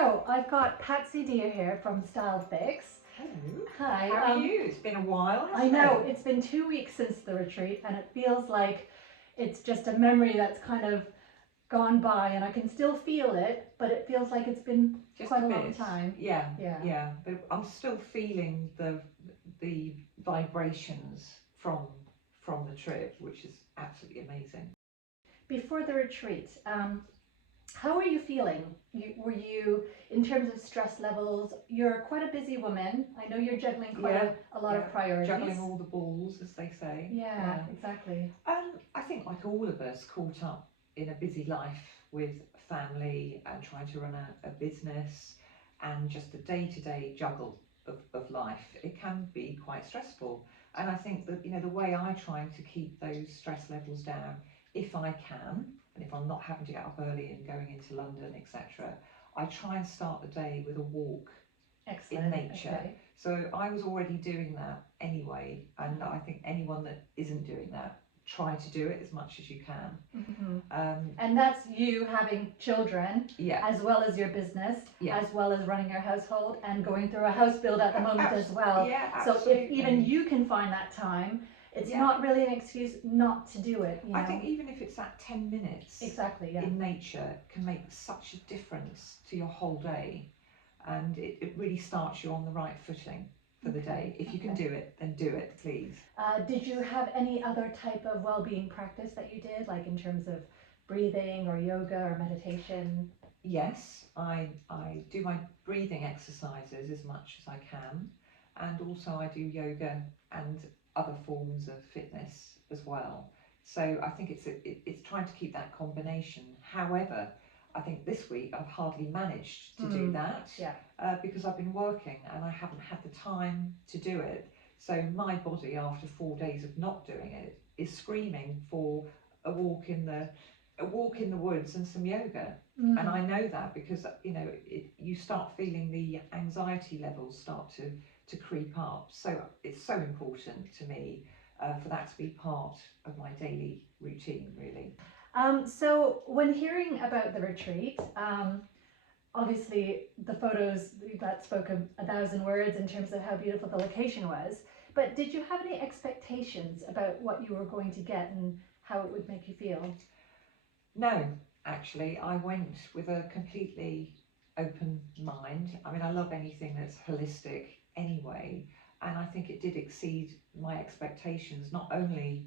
So I've got Patsy Dhir here from StyleFix. Hello. Hi. How are you? It's been a while, I hasn't know, it? it's been 2 weeks since the retreat and it feels like it's just a memory that's kind of gone by, and I can still feel it, but it feels like it's been Just quite a bit. long time. Yeah. But I'm still feeling the vibrations from the trip, which is absolutely amazing. Before the retreat, how are you feeling? Were you, in terms of stress levels, you're quite a busy woman. I know you're juggling quite a lot of priorities. Juggling all the balls, as they say. Yeah, exactly. I think like all of us caught up in a busy life with family and trying to run a business and just the day-to-day juggle of life, it can be quite stressful. And I think that, the way I try to keep those stress levels down, if I can, and if I'm not having to get up early and going into London, etc., I try and start the day with a walk. Excellent. In nature. Okay. So I was already doing that anyway, and I think anyone that isn't doing that, try to do it as much as you can. Mm-hmm. And that's you having children, as well as your business, as well as running your household and going through a house build at the moment as well. So if even you can find that time, it's not really an excuse not to do it. I think even if it's that 10 minutes in nature can make such a difference to your whole day, and it really starts you on the right footing for the day. If you can do it, then do it, please. Did you have any other type of well-being practice that you did, like in terms of breathing or yoga or meditation? Yes, I do my breathing exercises as much as I can, and also I do yoga and other forms of fitness as well. So I think it's trying to keep that combination. However, I think this week I've hardly managed to do that because I've been working and I haven't had the time to do it. So my body, after 4 days of not doing it, is screaming for a walk in the woods and some yoga. And I know that because you start feeling the anxiety levels start to creep up. So it's so important to me for that to be part of my daily routine, really. So when hearing about the retreat, obviously the photos that spoke 1,000 words in terms of how beautiful the location was, but did you have any expectations about what you were going to get and how it would make you feel? No, actually, I went with a completely open mind. I mean, I love anything that's holistic anyway, and I think it did exceed my expectations. Not only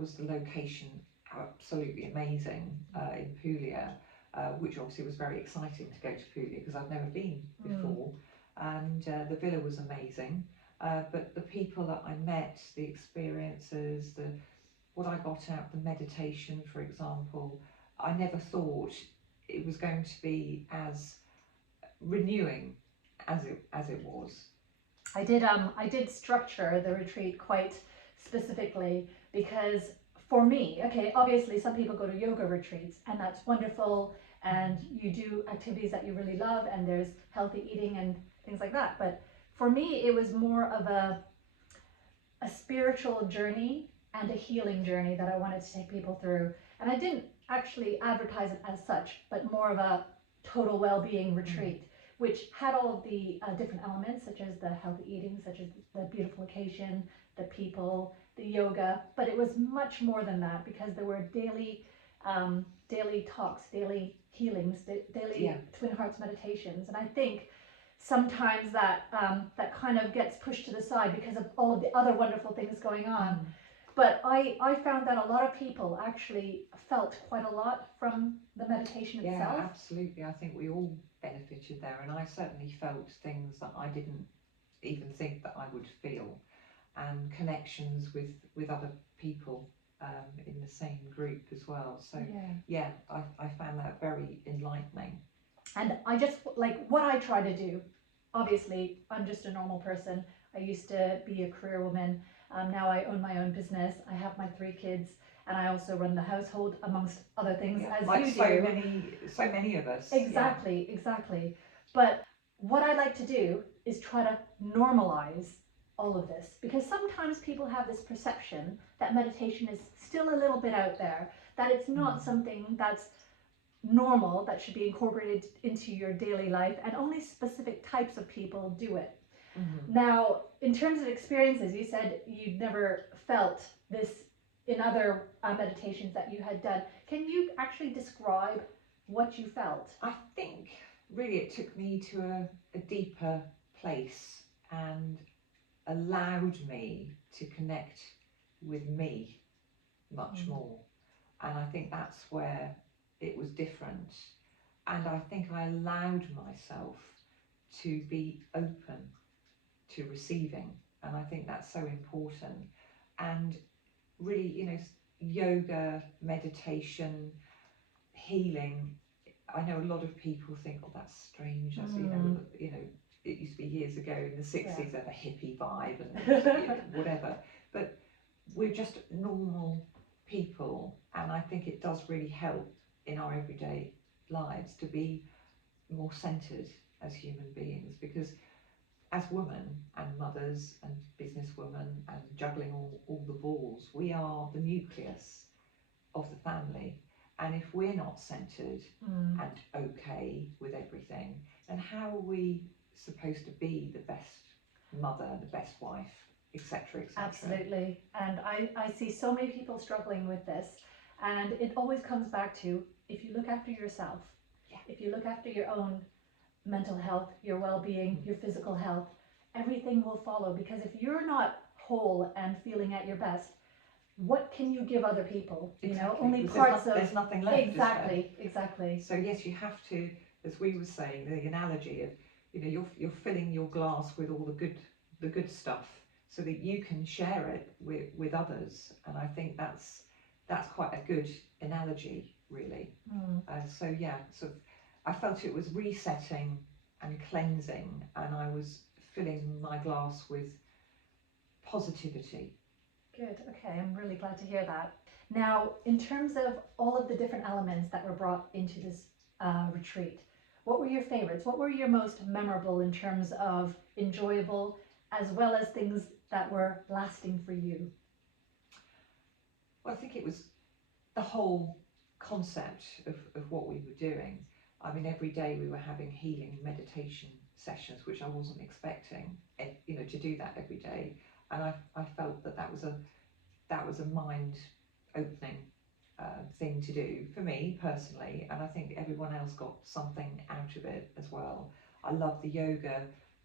was the location absolutely amazing in Puglia, which obviously was very exciting to go to Puglia because I've never been before, and the villa was amazing, but the people that I met, the experiences, what I got out, the meditation, for example, I never thought it was going to be as renewing as it was. I did structure the retreat quite specifically because for me, okay, obviously some people go to yoga retreats and that's wonderful and you do activities that you really love and there's healthy eating and things like that. But for me, it was more of a spiritual journey and a healing journey that I wanted to take people through. And I didn't actually advertise it as such, but more of a total well-being retreat, which had all of the different elements, such as the healthy eating, such as the beautiful location, the people, the yoga, but it was much more than that because there were daily talks, daily healings, daily Twin Hearts meditations, and I think sometimes that kind of gets pushed to the side because of all of the other wonderful things going on. But I found that a lot of people actually felt quite a lot from the meditation itself. Yeah, absolutely. I think we all benefited there, and I certainly felt things that I didn't even think that I would feel, and connections with other people in the same group as well. So I found that very enlightening. And I just, like, what I try to do, obviously I'm just a normal person. I used to be a career woman. Now I own my own business. I have my 3 kids, and I also run the household, amongst other things, as like you do. So many of us. Exactly. But what I like to do is try to normalize all of this, because sometimes people have this perception that meditation is still a little bit out there, that it's not something that's normal that should be incorporated into your daily life, and only specific types of people do it. Now, in terms of experiences, you said you'd never felt this in other meditations that you had done. Can you actually describe what you felt? I think really it took me to a deeper place and allowed me to connect with me much more. And I think that's where it was different. And I think I allowed myself to be open to receiving. And I think that's so important. And really, you know, yoga, meditation, healing, I know a lot of people think, oh, that's strange. As you know, it used to be years ago in the 60s, they had a hippie vibe and you know, whatever. But we're just normal people, and I think it does really help in our everyday lives to be more centered as human beings, because as women and mothers and businesswomen and juggling all the balls, we are the nucleus of the family. And if we're not centered and okay with everything, then how are we supposed to be the best mother, the best wife, etc., etc.? Absolutely. And I see so many people struggling with this. And it always comes back to, if you look after yourself, if you look after your own mental health, your well-being, your physical health, everything will follow. Because if you're not whole and feeling at your best, what can you give other people? You know, only parts of... There's nothing left. Exactly, exactly. So yes, you have to, as we were saying, the analogy of, you know, you're filling your glass with all the good stuff, so that you can share it with others. And I think that's quite a good analogy, really. So yeah, so I felt it was resetting and cleansing, and I was filling my glass with positivity. Good, okay, I'm really glad to hear that. Now, in terms of all of the different elements that were brought into this retreat, what were your favorites? What were your most memorable in terms of enjoyable, as well as things that were lasting for you? Well, I think it was the whole concept of what we were doing. I mean, every day we were having healing meditation sessions, which I wasn't expecting, you know, to do that every day. And I felt that was a mind-opening thing to do for me personally, and I think everyone else got something out of it as well. I love the yoga.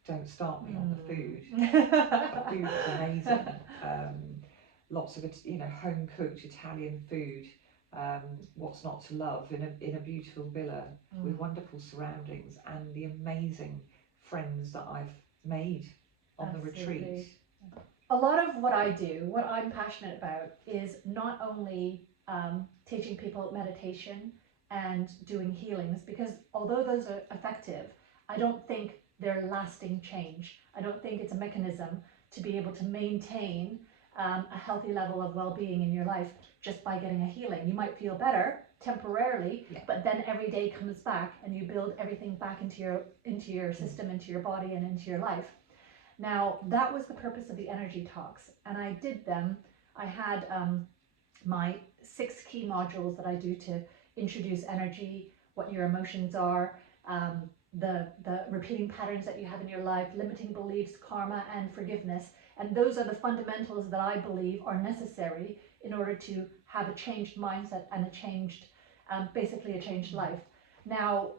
Don't start me on the food. The food was amazing. Lots of it, you know, home-cooked Italian food. What's not to love in a beautiful villa with wonderful surroundings, and the amazing friends that I've made on the retreat. A lot of what I do, what I'm passionate about, is not only teaching people meditation and doing healings, because although those are effective, I don't think they're lasting change. I don't think it's a mechanism to be able to maintain a healthy level of well-being in your life just by getting a healing. You might feel better temporarily, but then every day comes back and you build everything back into your system, into your body and into your life. Now, that was the purpose of the energy talks, and I did them. I had my 6 key modules that I do to introduce energy, what your emotions are, the repeating patterns that you have in your life, limiting beliefs, karma, and forgiveness. And those are the fundamentals that I believe are necessary in order to have a changed mindset and a changed, basically a changed life. Now,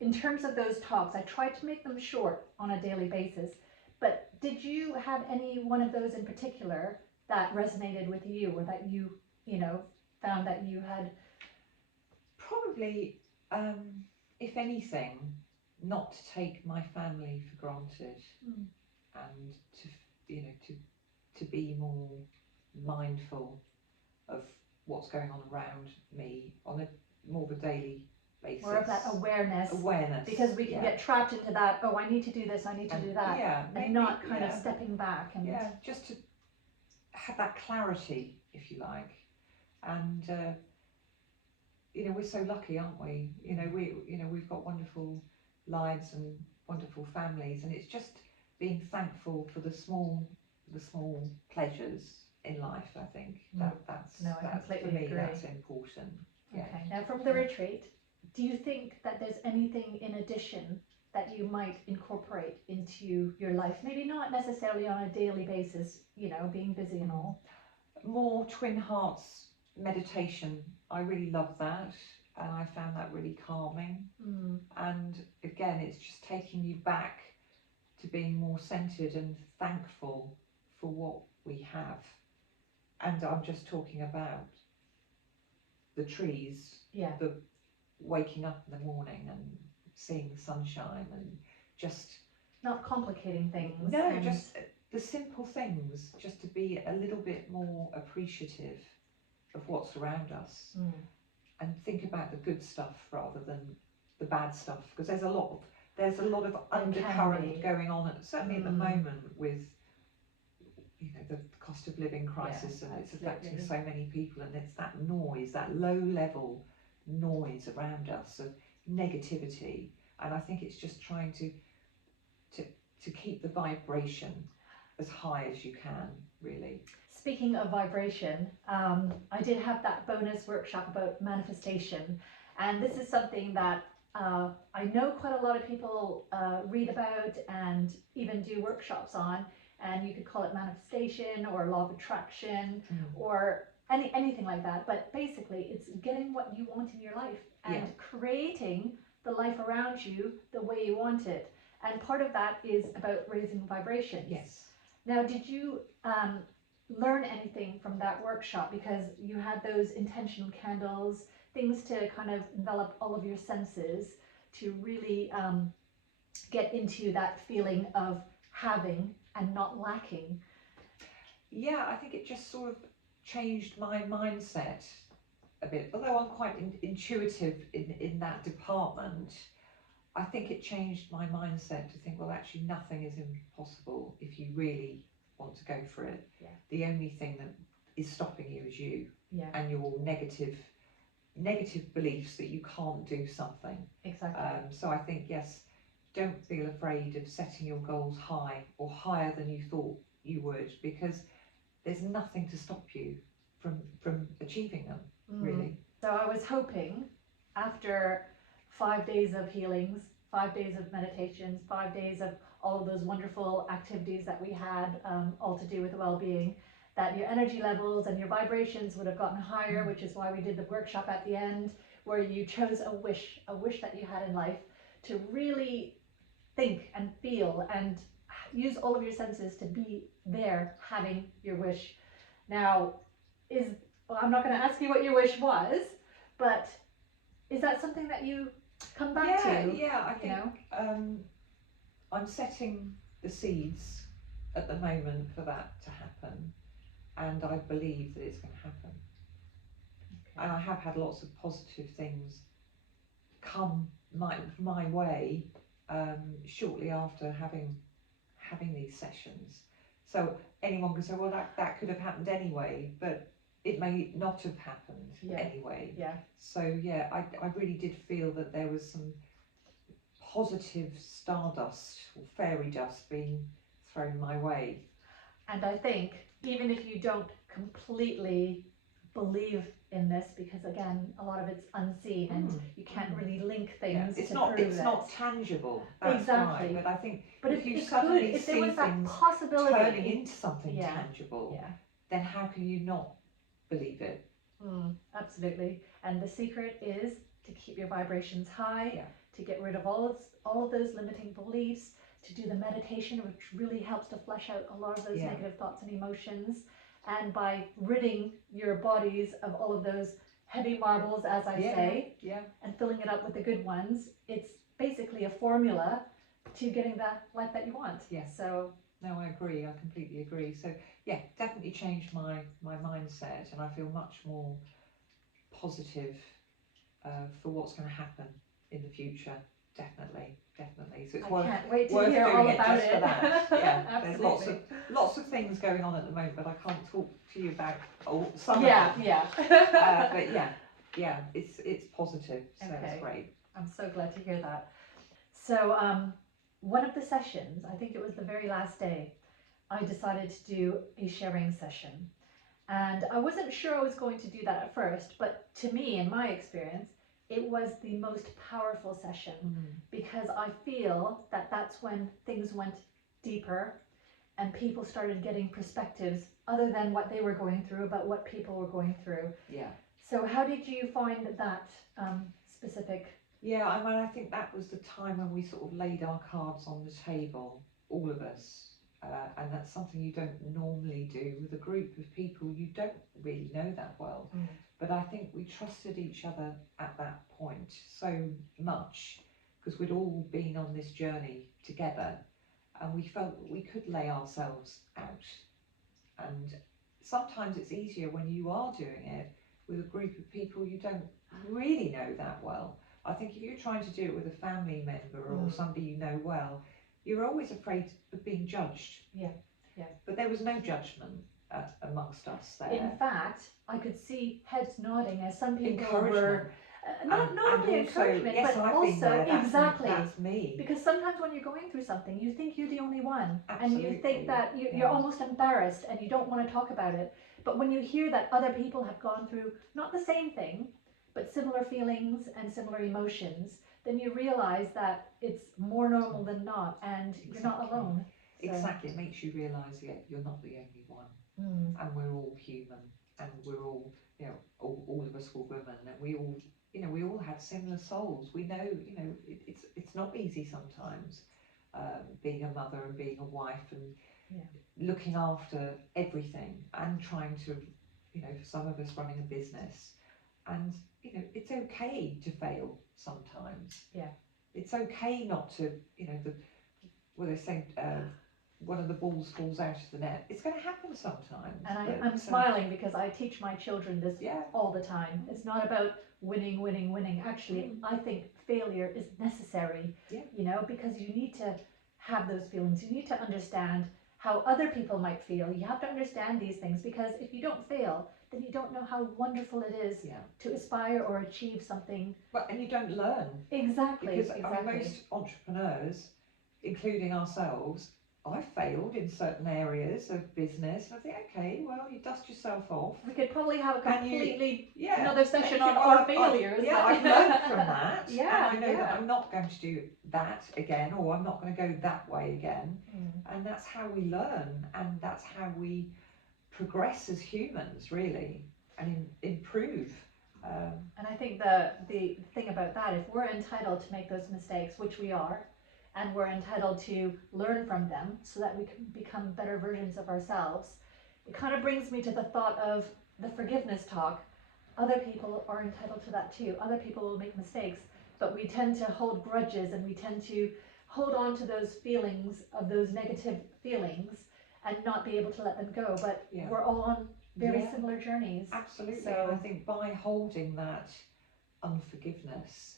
in terms of those talks, I tried to make them short on a daily basis. But did you have any one of those in particular that resonated with you, or that you know, found that you had? Probably, if anything, not to take my family for granted, and to, you know, to be more mindful of what's going on around me on a more of a daily basis. More of that awareness. Because we can get trapped into that, oh, I need to do this, I need to do that. And maybe, not kind of stepping back. And just to have that clarity, if you like. And, you know, we're so lucky, aren't we? You know, we've got wonderful lives and wonderful families, and it's just being thankful for the small pleasures in life. I think that's I completely for me, agree. that's important. Okay. Now, from the retreat, do you think that there's anything in addition that you might incorporate into your life? Maybe not necessarily on a daily basis, you know, being busy and all. More Twin Hearts meditation. I really love that, and I found that really calming. And again, it's just taking you back to being more centered and thankful for what we have. And I'm just talking about the trees, Yeah. the waking up in the morning and seeing the sunshine, and just Not complicating things. no, and just the simple things, just to be a little bit more appreciative of what's around us, and think about the good stuff rather than the bad stuff, because there's a lot of undercurrent going on certainly at the moment with, you know, the cost of living crisis, and it's affecting so many people, and it's that noise, that low level noise around us of negativity, and I think it's just trying to keep the vibration as high as you can, really. Speaking of vibration, I did have that bonus workshop about manifestation, and this is something that I know quite a lot of people read about and even do workshops on, and you could call it manifestation or law of attraction or anything like that, but basically it's getting what you want in your life and creating the life around you the way you want it, and part of that is about raising vibrations. Yes. Now, did you learn anything from that workshop, because you had those intentional candles, things to kind of envelop all of your senses to really get into that feeling of having and not lacking? Yeah, I think it just sort of changed my mindset a bit. Although I'm quite intuitive in that department, I think it changed my mindset to think, well, actually nothing is impossible if you really want to go for it. Yeah. The only thing that is stopping you is you, and your negative beliefs that you can't do something. Exactly. So I think, yes, don't feel afraid of setting your goals high or higher than you thought you would, because there's nothing to stop you from achieving them, really. So I was hoping, after 5 days of healings, 5 days of meditations, 5 days of all of those wonderful activities that we had, all to do with well-being, that your energy levels and your vibrations would have gotten higher, which is why we did the workshop at the end, where you chose a wish that you had in life, to really think and feel and use all of your senses to be there having your wish. Now, I'm not going to ask you what your wish was, but is that something that you come back to? Yeah, I think I'm setting the seeds at the moment for that to happen, and I believe that it's going to happen. Okay. And I have had lots of positive things come my way shortly after having these sessions. So anyone can say, well, that could have happened anyway, but it may not have happened anyway. Yeah. So yeah, I really did feel that there was some positive stardust or fairy dust being thrown my way. And I think even if you don't completely believe in this, because again, a lot of it's unseen and you can't really link things. It's not tangible. That's exactly. Why. But I think but if you suddenly see there was that things possibility turning into something tangible, then how can you not believe it? Absolutely. And the secret is to keep your vibrations high, to get rid of all of those limiting beliefs, to do the meditation, which really helps to flesh out a lot of those negative thoughts and emotions. And by ridding your bodies of all of those heavy marbles, as I say, and filling it up with the good ones, it's basically a formula to getting the life that you want. So no, I agree. I completely agree. So yeah, definitely changed my mindset, and I feel much more positive for what's going to happen in the future. Definitely. So it's can't wait to worth hear doing all it about just it. for that. Yeah, Absolutely. There's lots of things going on at the moment, but I can't talk to you about some of them. But yeah, it's positive, so it's great. I'm so glad to hear that. So one of the sessions, I think it was the very last day, I decided to do a sharing session. And I wasn't sure I was going to do that at first, but to me, in my experience, it was the most powerful session, because I feel that that's when things went deeper and people started getting perspectives other than what they were going through, about what people were going through. Yeah. So how did you find that specific? Yeah, I mean, I think that was the time when we sort of laid our cards on the table, all of us. And that's something you don't normally do with a group of people you don't really know that well. But I think we trusted each other at that point so much, because we'd all been on this journey together, and we felt that we could lay ourselves out. And sometimes it's easier when you are doing it with a group of people you don't really know that well. I think if you're trying to do it with a family member or somebody you know well, you're always afraid of being judged. Yeah, yeah. But there was no judgment amongst us there. In fact, I could see heads nodding as some people were Encouragement. not only also, encouragement, yes, but I've also been there. exactly. That's me. Because sometimes when you're going through something, you think you're the only one, Absolutely. and you think that you're almost embarrassed and you don't want to talk about it. But when you hear that other people have gone through not the same thing, but similar feelings and similar emotions, then you realize that it's more normal than not, and you're not alone. So. Exactly, it makes you realise you're not the only one, and we're all human, and we're all, all of us were women, and we all, we all had similar souls. We know, it's not easy sometimes, being a mother and being a wife and looking after everything, and trying to, for some of us running a business, and it's okay to fail sometimes. Yeah, it's okay not to, they say, one of the balls falls out of the net. It's going to happen sometimes. And I'm smiling because I teach my children this all the time. It's not about winning, winning, winning. Actually, I think failure is necessary, because you need to have those feelings. You need to understand how other people might feel. You have to understand these things, because if you don't fail, then you don't know how wonderful it is to aspire or achieve something. Well, and you don't learn. Exactly. Because most entrepreneurs, including ourselves, I failed in certain areas of business, and I think, okay, well, you dust yourself off. We could probably have a completely Yeah. another session on our failures. I've learned from that. Yeah, and I know that I'm not going to do that again, or I'm not going to go that way again. And that's how we learn, and that's how we progress as humans, really, and improve. And I think the thing about that, if we're entitled to make those mistakes, which we are, and we're entitled to learn from them so that we can become better versions of ourselves, it kind of brings me to the thought of the forgiveness talk. Other people are entitled to that too. Other people will make mistakes, but we tend to hold grudges, and we tend to hold on to those feelings, of those negative feelings, and not be able to let them go. But we're all on very similar journeys. Absolutely. So, and I think by holding that unforgiveness,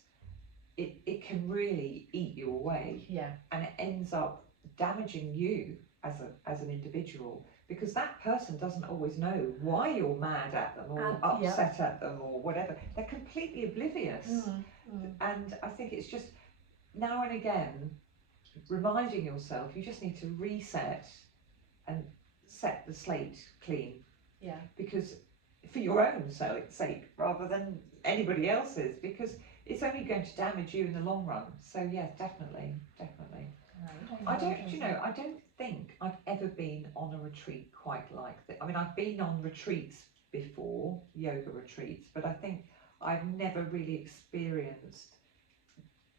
it can really eat you away. Yeah. And it ends up damaging you as an individual, because that person doesn't always know why you're mad at them or upset at them or whatever. They're completely oblivious. And I think it's just now and again reminding yourself you just need to reset and set the slate clean. Yeah. Because for your own sake rather than anybody else's, because it's only going to damage you in the long run. So yeah, definitely. I don't think I've ever been on a retreat quite like that. I mean, I've been on retreats before, yoga retreats, but I think I've never really experienced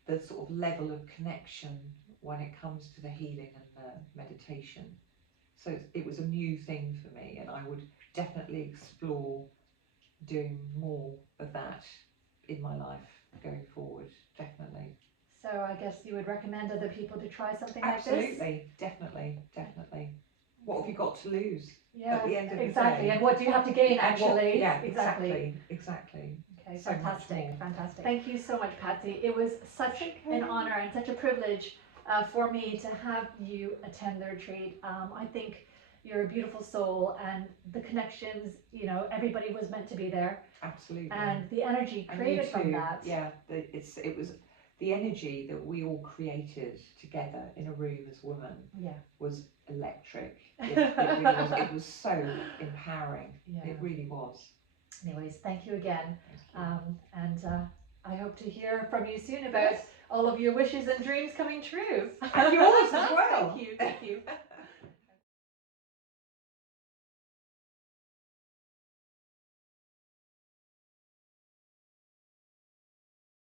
the sort of level of connection when it comes to the healing and the meditation. So it was a new thing for me, and I would definitely explore doing more of that in my life going forward, definitely. So I guess you would recommend other people to try something Absolutely, like this? definitely. What have you got to lose at the end of the exactly. day? And what do you have to gain, actually? Exactly. Okay, So fantastic. Thank you so much, Patsy. It was such an honor and such a privilege for me to have you attend the retreat. I think you're a beautiful soul, and the connections, everybody was meant to be there. Absolutely. And the energy created from that. Yeah, it was the energy that we all created together in a room as women was electric. It really was. It was so empowering. It really was. Anyways, thank you again. Thank you. And I hope to hear from you soon about all of your wishes and dreams coming true. And yours as well. Thank you.